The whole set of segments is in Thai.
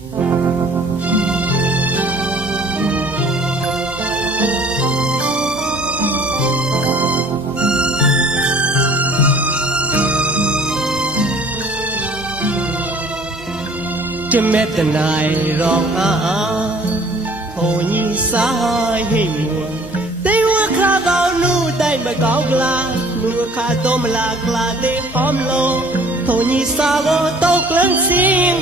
จะแม้แต่นายร้องอ้าโหยิ่งสายให้มัวแต่ว่าข้าเบาหนูได้มาเกากลาหนูข้าโตมาลากลาได้หอมลงโหยิ่งสาวตกเลื่อนเสียง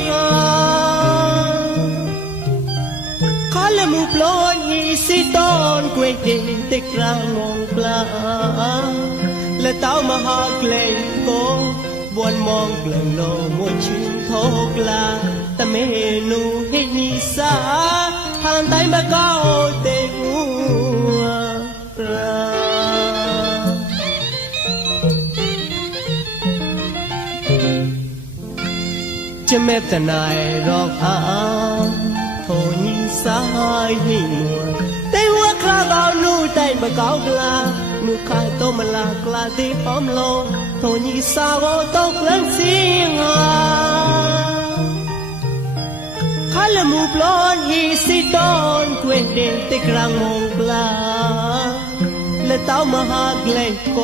ข้าละมูปลอนยี่สิตอนกวยเด็กแต่กลางมองปลาและเต้ามาหาเกลงโกวนมองเกลื่อนโลมัวชื่นโทกลาแต่เมนูให้นิสาทางใต้มาเก้าเตหัวปลาจะแม้แต่นายรอกอาโหนิสาให้มัวแต่ว่าคราเบาหนูได้มาเก้ากลาหนูขายโตมาลากลาที่หอมลงโหนิสาวตกเลื่อนเสียงข้าละมูปลอนฮีสิตอนกวยเด่นแต่กลางมองปลาและเต้ามาหาเกลโก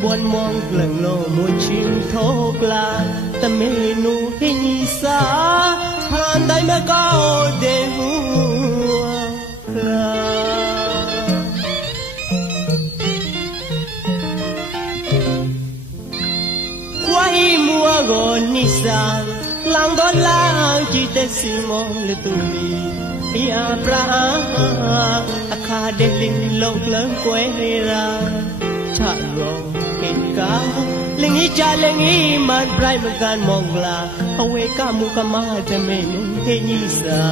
บวนมองเกลงโลมัวชิมโทกลาแต่เมนูให้นิสาทานได้มาเก้าเดหัวปลาควายมัวกอนนิสาลังดอนลางจิตสิมองเลตุมียาปราอาคาเดลิงโลกเลิงกวยราชาโรเห็นกาลิงอีจาลิงอีมันไพรมันการมองลาเอาเวกามุกมาจะเมนุเฮนิสา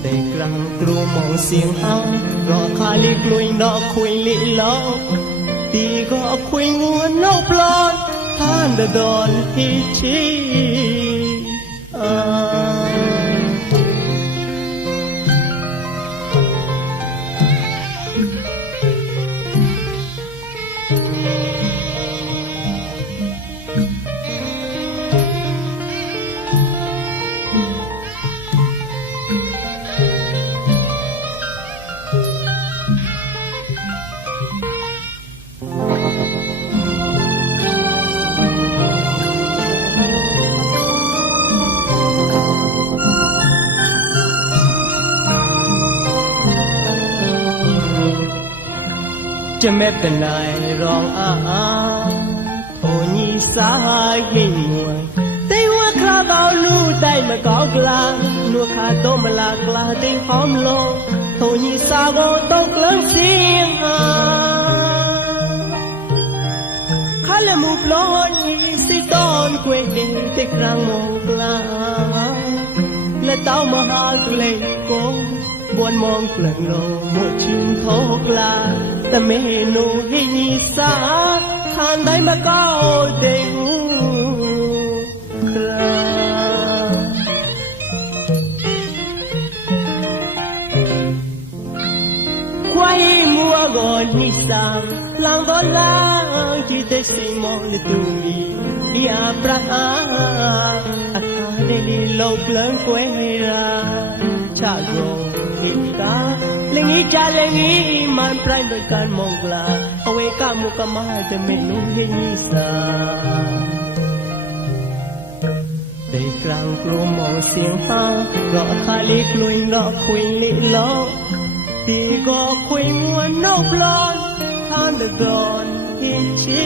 แต่กลางกลัวมองเสียงหารอคาลิกลุยนอคุยลิลอตีก็คุยงัวนอปลอนท่านดอนฮิชีจะแม้แต่นายร้องอ้าโหยิ่งสายให้มัวแต่ว่าคราเบาหนูได้มาเกากลาหนูขาโตมาลากลาได้หอมลงโหยิ่งสาวตกเลื่อนเสียงข้าละมูปลอนยี่สิตอนกวยเด่นแต่กลางมองปลาและเต้ามาหาเกลงโกบวนมองเกลื่อนโลมัวชิมโทกลาแต่เมนูให้นิสาทานได้มาเก้าเดหูคราควายมัวกอนนิสาลังดอนลางจิตสิมองเลตุมียาปราอาคาเดลิโลกเลิงกวยราชาโรหิกาลิงอีจาลิงอีมันไพรมันการมองลาเอาเวกามุกมาจะเมนูเฮนิสาแต่กลางกลัวมองเสียงฟ้ารอคาลิกลุยรอคุยลิลอตีก็คุยมัวนอกลอนทานเดดอนฮิชี